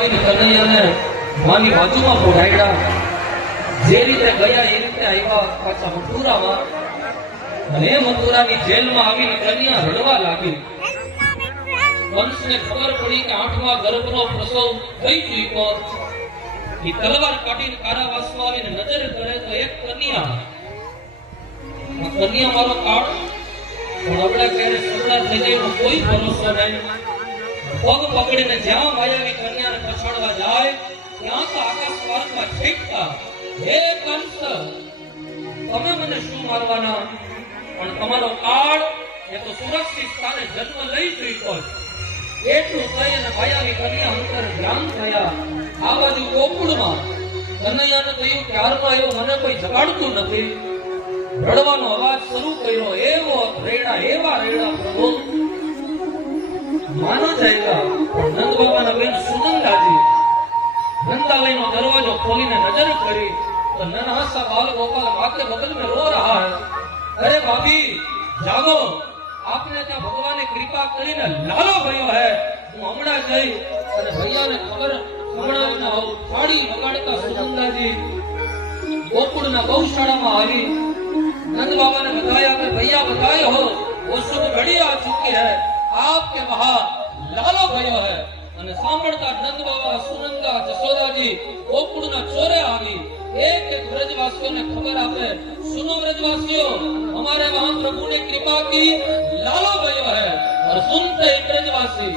કનૈયાને માની બાજુમાં પોઢાડ્યા, જે રીતે ગયા એ રીતે આવ્યા પાછા મથુરામાં, અને મથુરાની જેલમાં આવીને કન્યા રડવા લાગી. કંસને ખબર પડી કે 8મા ગર્ભનો પ્રસવ થઈ ચૂક્યો. એ તલવાર કાઢીને કારાવાસમાં આવીને નજર કરે તો એક કન્યા, આ કન્યા મારો કાળ, પણ આપણે ક્યારે સગડા થઈ જાય એનો કોઈ ભરોસો નહીં. પગ પકડીને જ્યાં માયાવી કન્યાને પછાડવા જાય ત્યાં તો આકાશ માર્ગમાં છેકતા, હે કંસ, તમે મને શું મારવાના? પણ તમારો કાળ એ તો સુરક્ષિત સ્થાને જન્મ લઈ ચૂક્યો. એટલું કહી અને માયાવી કન્યા અંતર ધ્યાન થયા. આ બાજુ ગોકુળમાં કનૈયાને કહ્યું કે હારનો આવ્યો, મને કોઈ જગાડતું નથી. રડવાનો અવાજ શરૂ કર્યો. એવો રેડા, એવા રેડા પ્રભુ માનો જાયગા. નંદ બાબાના બેન સુનંદાજી नंदालय दरवाजो खोली ने नजर करी तो नन्हा सा बाल गोपाल माँ के बगल में रो रहा है. अरे भाभी जागो, आपने क्या भगवान ने कृपा करी ने लालो भयो है. हूँ हमणा गई अरे भैया ने खबर संभळावीने आऊं. थाड़ी वगाड़ता सुनंदाजी गोकुल ना गौशाला में आई. नंद बाबा ने बताया कि भैया बताए हो वो शुभ घड़ी आ चुकी है, आपके वहां लालो भयो है. અને સાંભળતા નંદ બાબા, સુનંદા, જશોદાજી ગોકુળના ચોરે આવી. एक एक ब्रजवासियों खबर आपे, सुनो ब्रजवासियों, हमारे वहां प्रभु ने कृपा की, लालो भयो है. और सुनते ही ब्रजवासी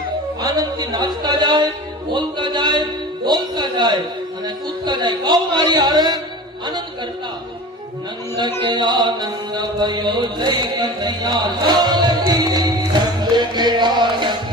आनंद की नाचता जाए, बोलता जाए, बोलता जाए અને કૂદતા જાય. ગૌ મારી હારે આનંદ કરતા. નંદ કે આનંદ भयो જય કનૈયા લાલ કી. નંદ કે આનંદ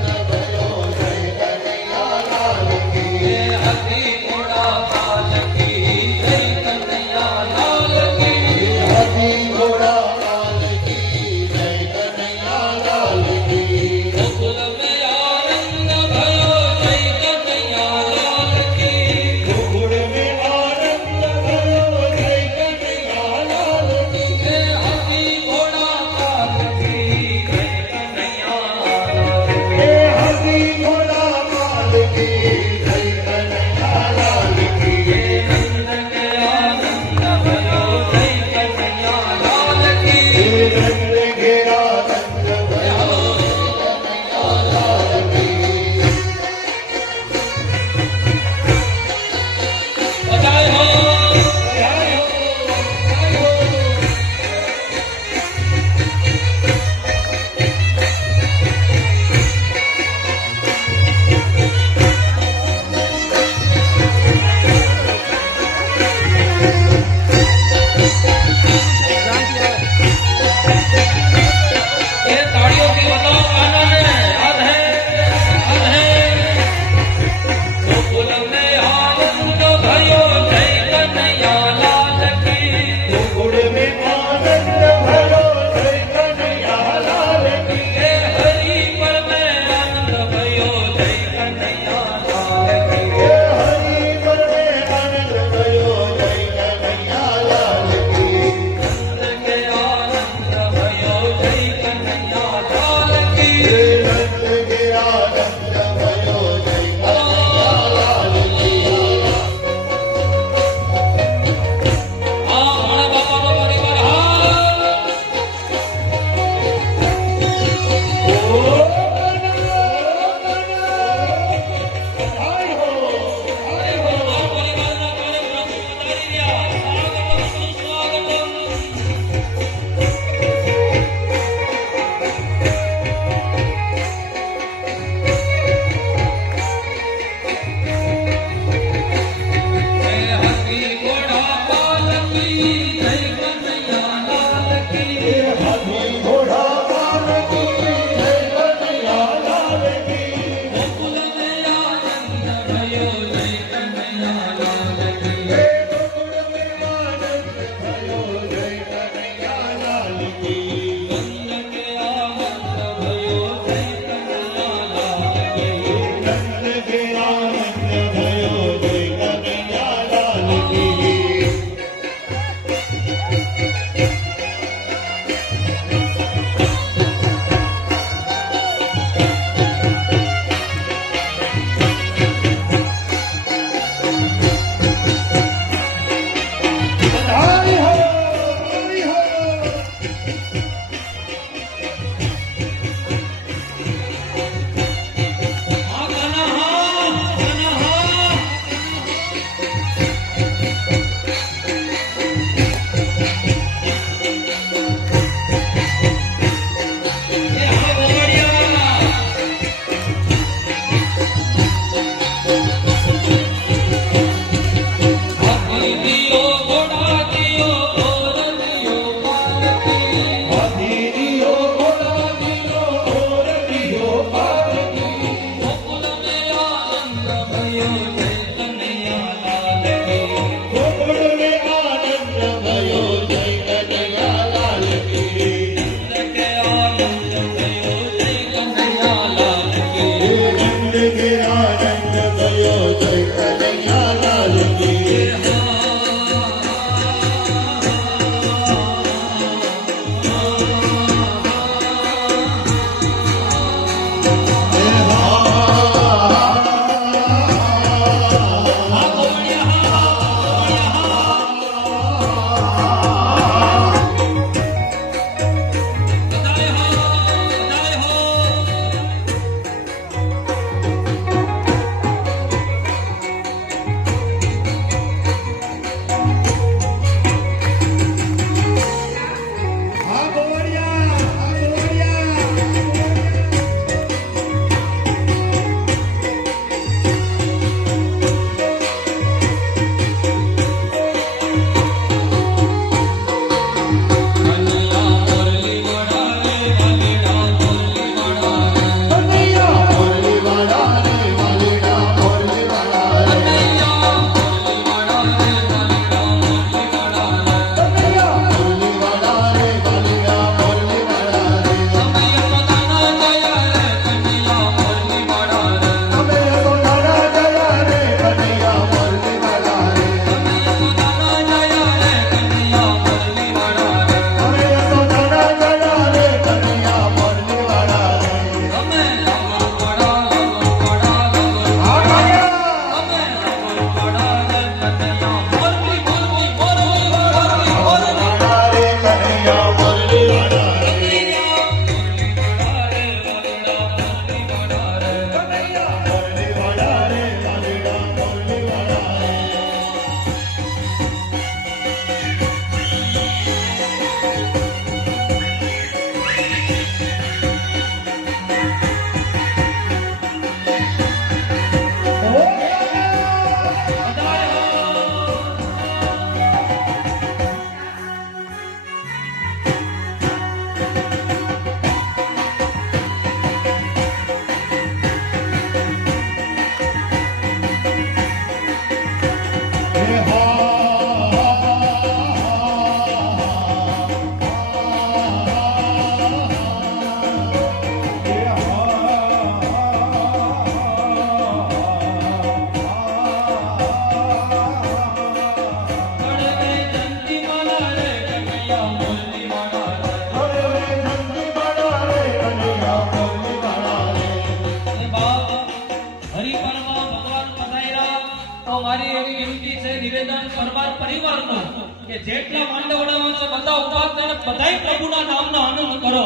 કે જેટલા માંડવડાઓ છે બધા ઉભા થઈને બધાય પ્રભુના નામનો આનંદ કરો.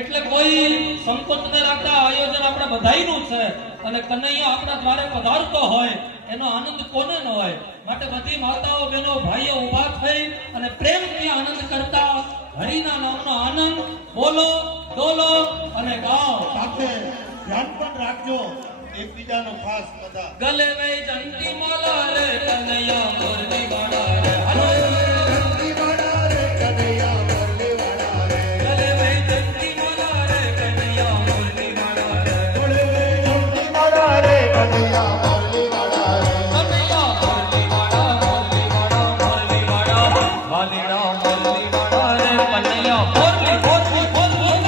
એટલે કોઈ સંકોચ ન રાખતા આયોજન આપણે બધાયનું છે અને કનૈયા આપણા દ્વારે પધારતો હોય એનો આનંદ કોને ન હોય. માટે બધી માતાઓ બહેનો ભાઈઓ ઉભા થઈ અને પ્રેમથી આનંદ કરતા હરિના નામનો આનંદ બોલો, ડોલો અને ગાઓ. સાથે ધ્યાન પણ રાખજો એકબીજાનો ખાસ બધા ગલે વે જંતી માલા રે કનૈયા મોરલી વાળા રે હલો જંતી વાળા રે કનૈયા મોરલી વાળા રે ગલે વે જંતી માલા રે કનૈયા મોરલી વાળા રે ગલે વે જંતી વાળા રે કનૈયા મોરલી વાળા રે કનૈયા મોરલી વાળા મોરલી વાળા મોરલી વાળા વાલીડા મોરલી વાળા રે કનૈયા મોરલી મોરલી મોરલી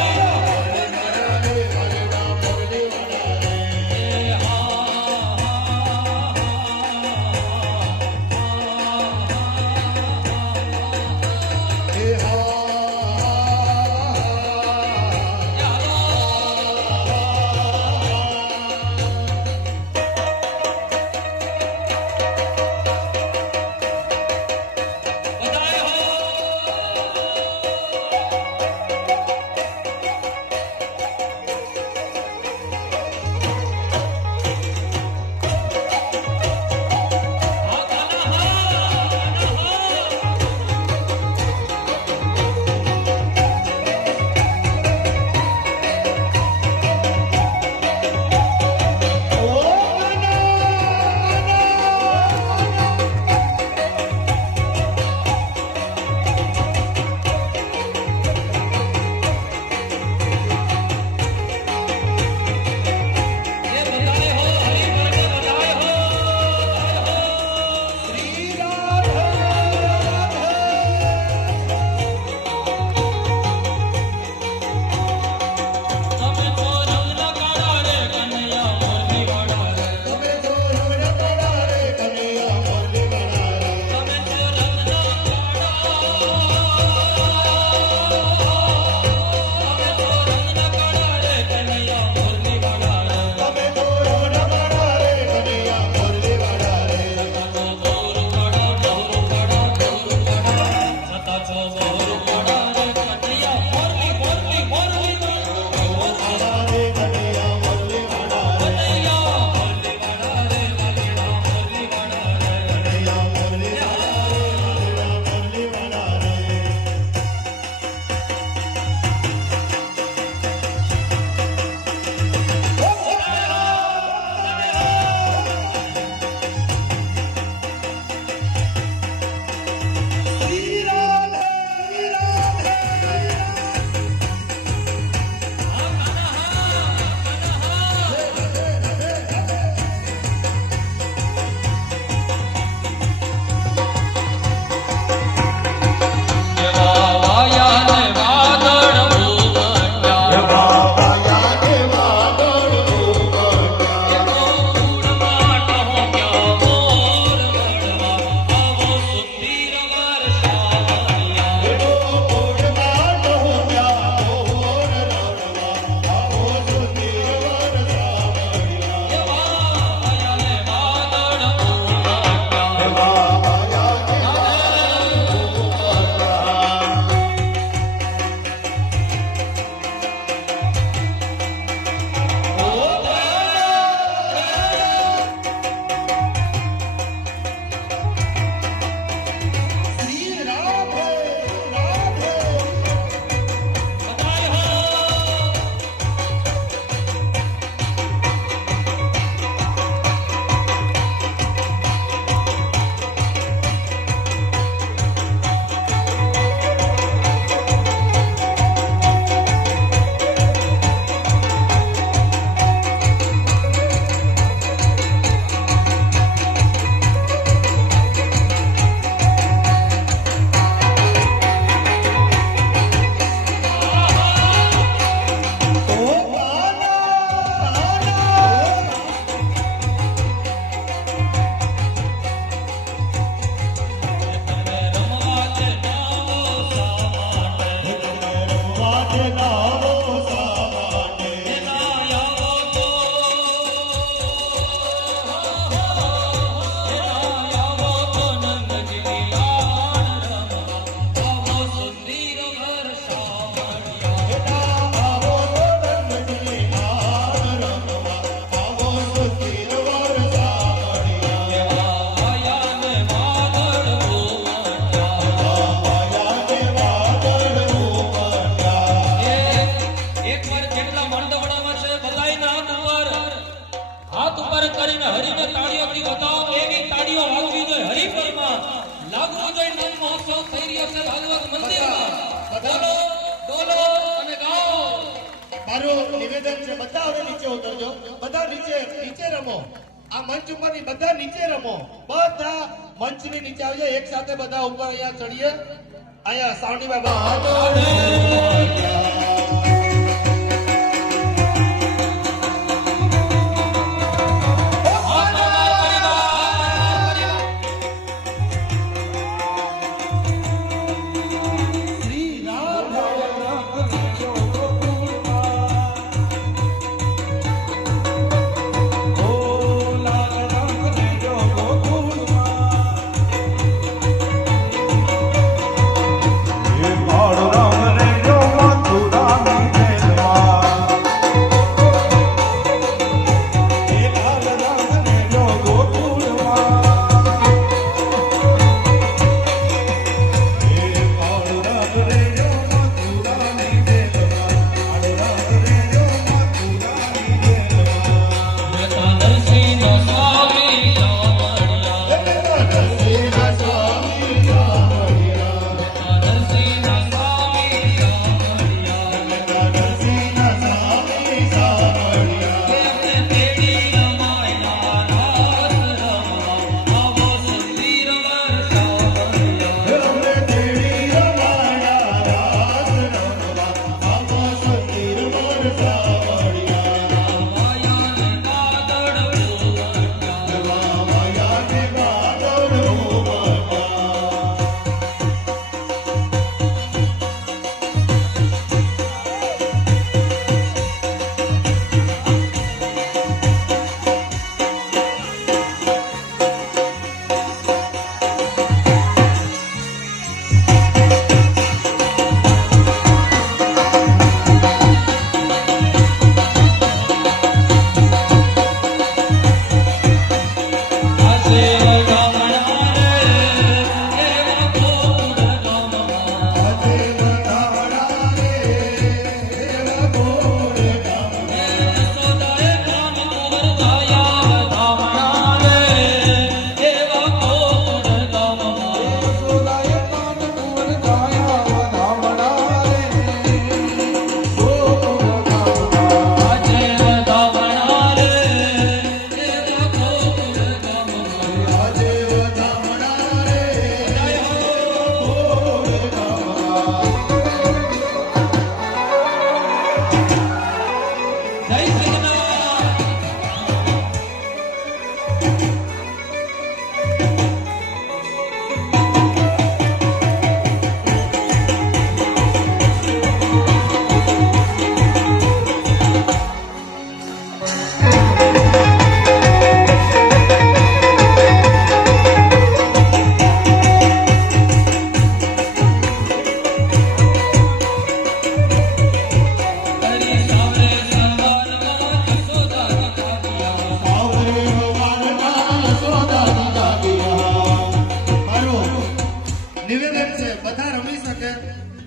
મારું નિવેદન છે બધા હવે નીચે ઉતરજો બધા નીચે રમો આ મંચ ઉપરની બધા નીચે રમો બધા મંચની નીચે આવી જાય એક સાથે બધા ઉપર અહીંયા ચડીએ અહીંયા સાવની બાબા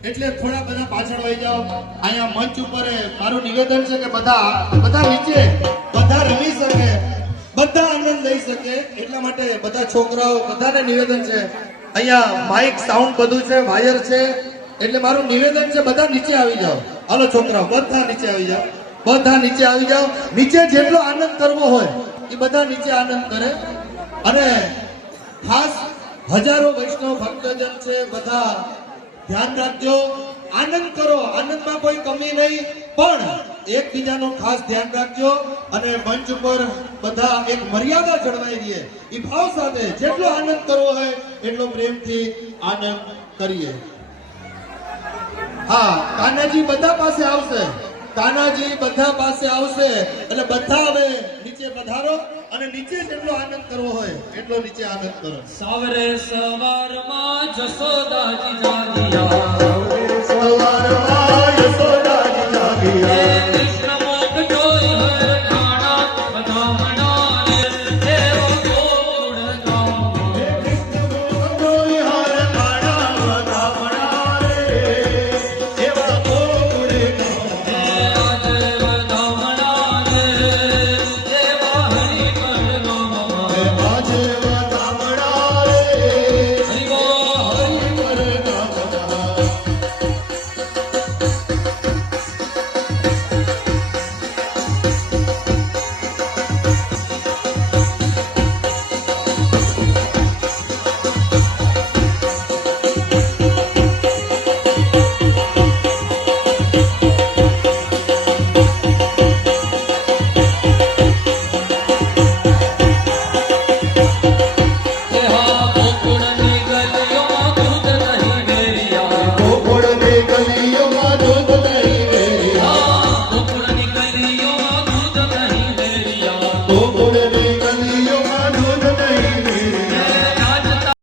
એટલે થોડા બધા પાછળ વહી જાઓ અહીંયા મંચ ઉપર મારું નિવેદન છે કે બધા નીચે બધા રમી શકે બધા આનંદ લઈ શકે એટલા માટે બધા છોકરાઓ બધાને નિવેદન છે અહીંયા માઇક સાઉન્ડ બધું છે વાયર છે એટલે મારું નિવેદન છે બધા નીચે આવી જાઓ હાલો છોકરાઓ બધા નીચે આવી જાઓ બધા નીચે આવી જાઓ નીચે જેટલો આનંદ કરવો હોય એ બધા નીચે આનંદ કરે અને ખાસ હજારો વૈષ્ણવ ભક્તજન છે બધા ધ્યાન રાખજો આનંદ કરો આનંદમાં કોઈ કમી નહીં પણ એકબીજાનો ખાસ ધ્યાન રાખજો અને મંચ ઉપર બધા એક મર્યાદા જળવાઈ રહે એ ભાવ સાથે જેટલો આનંદ કરવો હોય એટલો પ્રેમથી આનંદ કરીએ હા કાનાજી બધા પાસે આવશે કાનાજી બધા પાસે આવશે એટલે બધા હવે નીચે પધારો અને નીચે જેટલો આનંદ કરવો હોય એટલો નીચે આનંદ કરો સાવરે સવારમાં જસોદાજી જાગ્યા